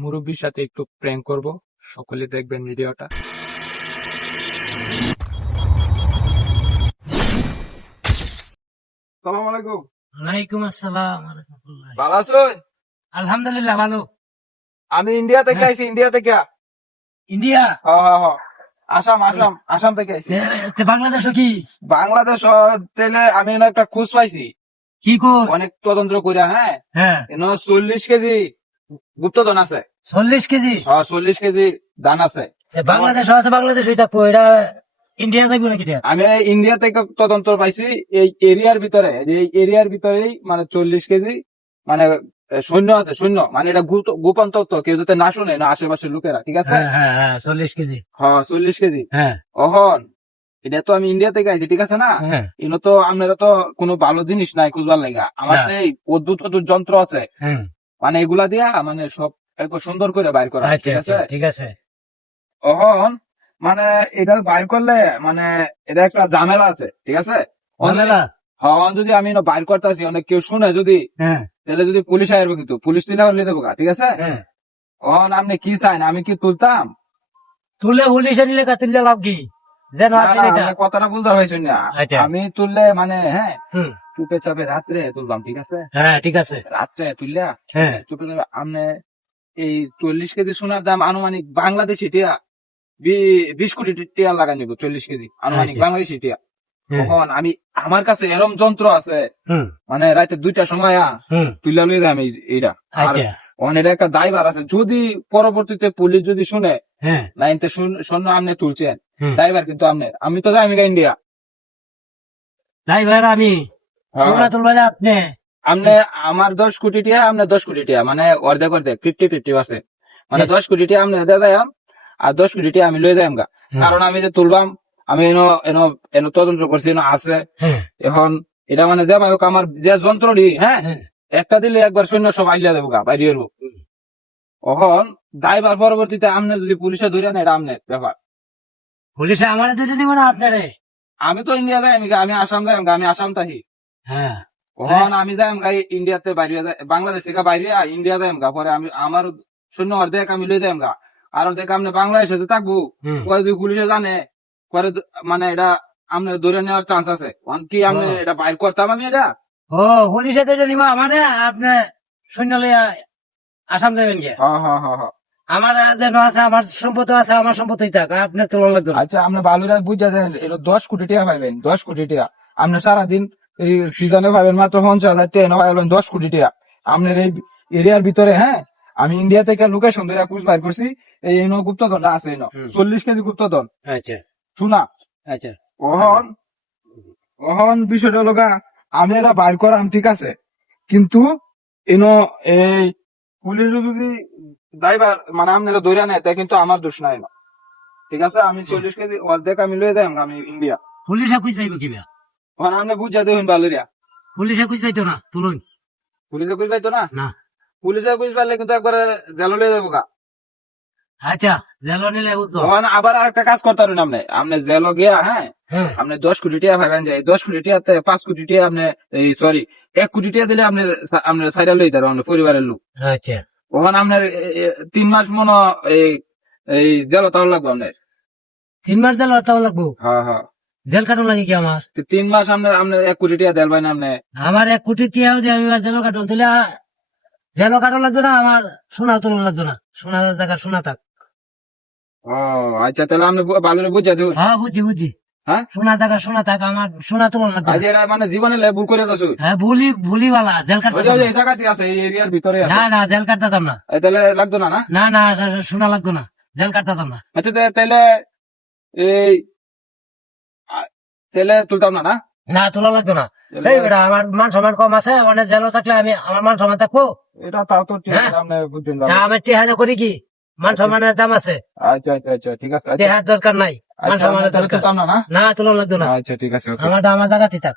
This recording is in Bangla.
মুরব্বির সাথে একটু প্র্যাঙ্ক করব, সকলে দেখবেন ভিডিওটা। সালাম আলাইকুম। ওয়ালাইকুম আসসালাম ওয়া রাহমাতুল্লাহ। ভালো আছেন? আলহামদুলিল্লাহ ভালো। আমি ইন্ডিয়া থেকে আইছি, ইন্ডিয়া থেকে। ইন্ডিয়া? আসাম থেকে আইছি। বাংলাদেশও কি? বাংলাদেশ তেলে আমি এনে একটা খোঁজ পাইছি, কি কর? অনেক তদন্ত করিয়া। হ্যাঁ, হ্যাঁ, 40 কেজি গুপ্তধন আছে। 40 কেজি? 40 কেজি ধান আছে। বাংলাদেশ আছে, বাংলাদেশই থাকবো, এটা ইন্ডিয়া থাকবো নাকি? আমি ইন্ডিয়া থেকে তদন্ত পাইছি, এই এরিয়ার ভিতরে, এই এরিয়ার ভিতরেই মানে 40 কেজি মানে সৈন্য আছে, সৈন্য মানে এটা গোপন তথ্য, কেউ যাতে না শুনে, না আশেপাশের লোকেরা। ঠিক আছে? হ্যাঁ হ্যাঁ, 40 কেজি। হ্যাঁ, 40 কেজি। হ্যাঁ, অহন এটা তো আমি ইন্ডিয়া থেকে আইছি, ঠিক আছে না? হ্যাঁ, এগুলো তো আপনারা তো কোনো ভালো জিনিস নাই খুঁজবার লাগা। আমার না। এই অদ্ভুত অদ্ভুত যন্ত্র আছে, হ্যাঁ, মানে এগুলা দিয়া মানে সব একবার সুন্দর করে বাইর করা। আচ্ছা ঠিক আছে? আচ্ছা, ঠিক আছে। অহন মানে এটা বাইর করলে মানে এটা একটা ঝামেলা আছে। ঠিক আছে? ঝামেলা? হন যদি আমি বাইর করতেছি, অনেক কেউ শুনে যদি, হ্যাঁ, তাহলে যদি পুলিশ আসবে, কিন্তু পুলিশ তুলে হলে দেবো। ঠিক আছে? হ্যাঁ। অহন আপনি কি চান, আমি কি তুলতাম? তুলে পুলিশে নিলে তুললে লাভ কি? যেন না, আপনি না, এটা। আপনি কথাটা বুঝতে পারছেন না। আচ্ছা। আমি তুললে মানে হ্যাঁ, হুম, চুপে চাপে রাত্রে তুললাম। ঠিক আছে? হ্যাঁ, ঠিক আছে। রাত্রে তুললা হ্যাঁ, চুপে চাপে আপনি এই 40 কেজি সোনার দাম আনুমানিক বাংলাদেশি টিয়া 20 কোটি টিয়া লাগা নিব। 40 কেজি আনুমানিক আচ্ছা। বাংলাদেশি টিয়া। হ্যাঁ, তখন আমি, আমার কাছে এরম যন্ত্র আছে, হুম, মানে রাতে 2টার সময় হুম, তুইলা লই আমি এইটা। আর আচ্ছা। অনেক একটা ড্রাইভার আছে, যদি পরবর্তীতে পুলিশ যদি শুনে হ্যাঁ, না ইনতে শূন্য আপনি তুলছেন, হুম। ড্রাইভার কিন্তু আপনি, আমি তো যাই ইন্ডিয়া। ড্রাইভার আমি, সোনা তুলবা না আপনি? আপনি আমার 10 কোটি টিয়া, আপনার 10 কোটি টিয়া, মানে অর্ধেক অর্ধেক 50-50 আছে। মানে 10 কোটি টিয়া আপনি দিয়ে দেয়, আর 10 কোটি টিয়া আমি লই যাই গা। কারণ আমি যে তুলবাম, আমি এনো তদন্ত করছি, এনো আছে। হ্যাঁ, এখন এটা মানে যে ভাই হোক, আমার যে যন্ত্রটি, হ্যাঁ, হ্যাঁ। একটা দিলে একবার সৈন্য সব আইলিয়া দেবো গা, বাইরে এরবো। এখন ড্রাইভার পরবর্তীতে আপনি যদি পুলিশে ধরে না, এটা আপনার ব্যাপার। পুলিশে আমার দুটো নিব না আপনারে? আমি তো ইন্ডিয়া যাই, আমি আসাম যাই, আমি আসাম থাকি। হ্যাঁ, ওখান আমি যাই ইন্ডিয়াতে বাইরে যাই, বাংলাদেশ থেকে বাইরে ইন্ডিয়া যাই গা। পরে আমি আমার শূন্য অর্ধেক আমি লই যাই গা, আর অর্ধেক আপনি বাংলাদেশে থাকবো। হুম। পরে যদি পুলিশে জানে, পরে মানে এটা আপনি ধরে নেওয়ার চান্স আছে। কি আপনি এটা বাইর করতাম আমি এটা? ও, পুলিশে দুটো নিব আমারে, আপনি সৈন্য লইয়া আসাম যাবেন গিয়া? হ্যাঁ, হ্যাঁ, হ্যাঁ, হ্যাঁ। আমার যেন আছে, আমার সম্পত্তি আছে, আমার সম্পত্তি থাক, আপনি তুলন লাগবে না। আচ্ছা, আপনি বালুরা বুঝা দেন, এটা 10 কোটি টাকা পাইবেন, 10 কোটি টাকা। আপনি সারাদিন এই সিজনে পাইবেন মাত্র 50,000 টাকা, পাইবেন 10 কোটি টাকা আপনার এই এরিয়ার ভিতরে। হ্যাঁ, আমি ইন্ডিয়া থেকে লোকেশন ধরে খুঁজ বাইর করছি, এই গুপ্তধনটা আছে 40 কেজি গুপ্তধন আচ্ছা শোনা। আচ্ছা। ওহন ওহন বিষয়টা হলো গা, আমি এটা বাইর করাম, ঠিক আছে, কিন্তু এই পুলিশ যদি ড্রাইভার মানে আপনারা ধরে নেয়, তা কিন্তু আমার দোষ নাই না। ঠিক আছে? আমি 40 কেজি অর্ধেক আমি লয়ে যাই আমি ইন্ডিয়া। পুলিশে খুঁজ পাইব কিবা? ওখানে আপনি বুঝা দেখুন বালুরিয়া। পুলিশে খুঁজ পাইতো না, তুলুন। পুলিশে খুঁজ পাইতো না? না। পুলিশে খুঁজ পাইলে কিন্তু একবারে জেল লয়ে যাবো গা। আচ্ছা, জেল নিলে বুঝতো। ওখানে আবার একটা কাজ করতে পারেন আপনি, আপনি জেল গিয়া, হ্যাঁ, হ্যাঁ, আপনি 10 কোটি টাকা পাবেন, যায় 10 কোটি টাকাতে 5 কোটি টাকা আপনি, এই সরি 1 কোটি টাকা দিলে আপনি আপনার সাইডা লই তার পরিবারের লোক। আচ্ছা। ওখানে আপনার 3 মাস মনে এই এই জেল তাও লাগবে আপনার। 3 মাস জেল হরতাও লাগবো? হ্যাঁ, হ্যাঁ। জেল কাটন লাগে কি আমার? 3 মাস আপনার আপনার 1 কোটি টাকা দেল ভাই না আপনি। আমার 1 কোটি টিয়াও দিয়ে আমি জেল কাটন তুলে, জেল কাটন লাগতো না, আমার সোনা তুলন লাগতো না, সোনা জায়গা সোনা থাক। ও আচ্ছা, তাহলে আপনি ভালো বুঝা দেখুন। হ্যাঁ, বুঝছি বুঝছি। হ্যাঁ, সোনা জায়গা সোনা থাক, আমার সোনা তুলন লাগতো না। আজ এটা মানে জীবনে ভুল করে যাচ্ছ। হ্যাঁ, ভুলিওয়ালা জেল কাটতাম এই জায়গাতে আছে, এই এরিয়ার ভিতরে আছে। না। না, জেল কাটতাম না। তাহলে লাগতো না না? না না, সোনা লাগতো না, জেল কাটতাম না। আচ্ছা, তাহলে এই তাহলে তুলতাম না না? না, তোলা লাগতো না। এই বেটা, আমার মান সম্মান কম আছে, অনেক জেল থাকলে আমি আমার মান সম্মান থাকবো? এটা তাও তো ঠিক আছে, হ্যাঁ। আপনি বুঝছেন। না, আমি টেহানো করি কি? মান সম্মানের দাম আছে, আচ্ছা, আচ্ছা, আচ্ছা, ঠিক আছে। টেহার দরকার নাই, মান আচ্ছা, সম্মানের তাহলে দরকার। তুলতাম না না? না, তোলা লাগতো না, আচ্ছা, ঠিক আছে, ওকে। আমার জায়গাতেই থাক।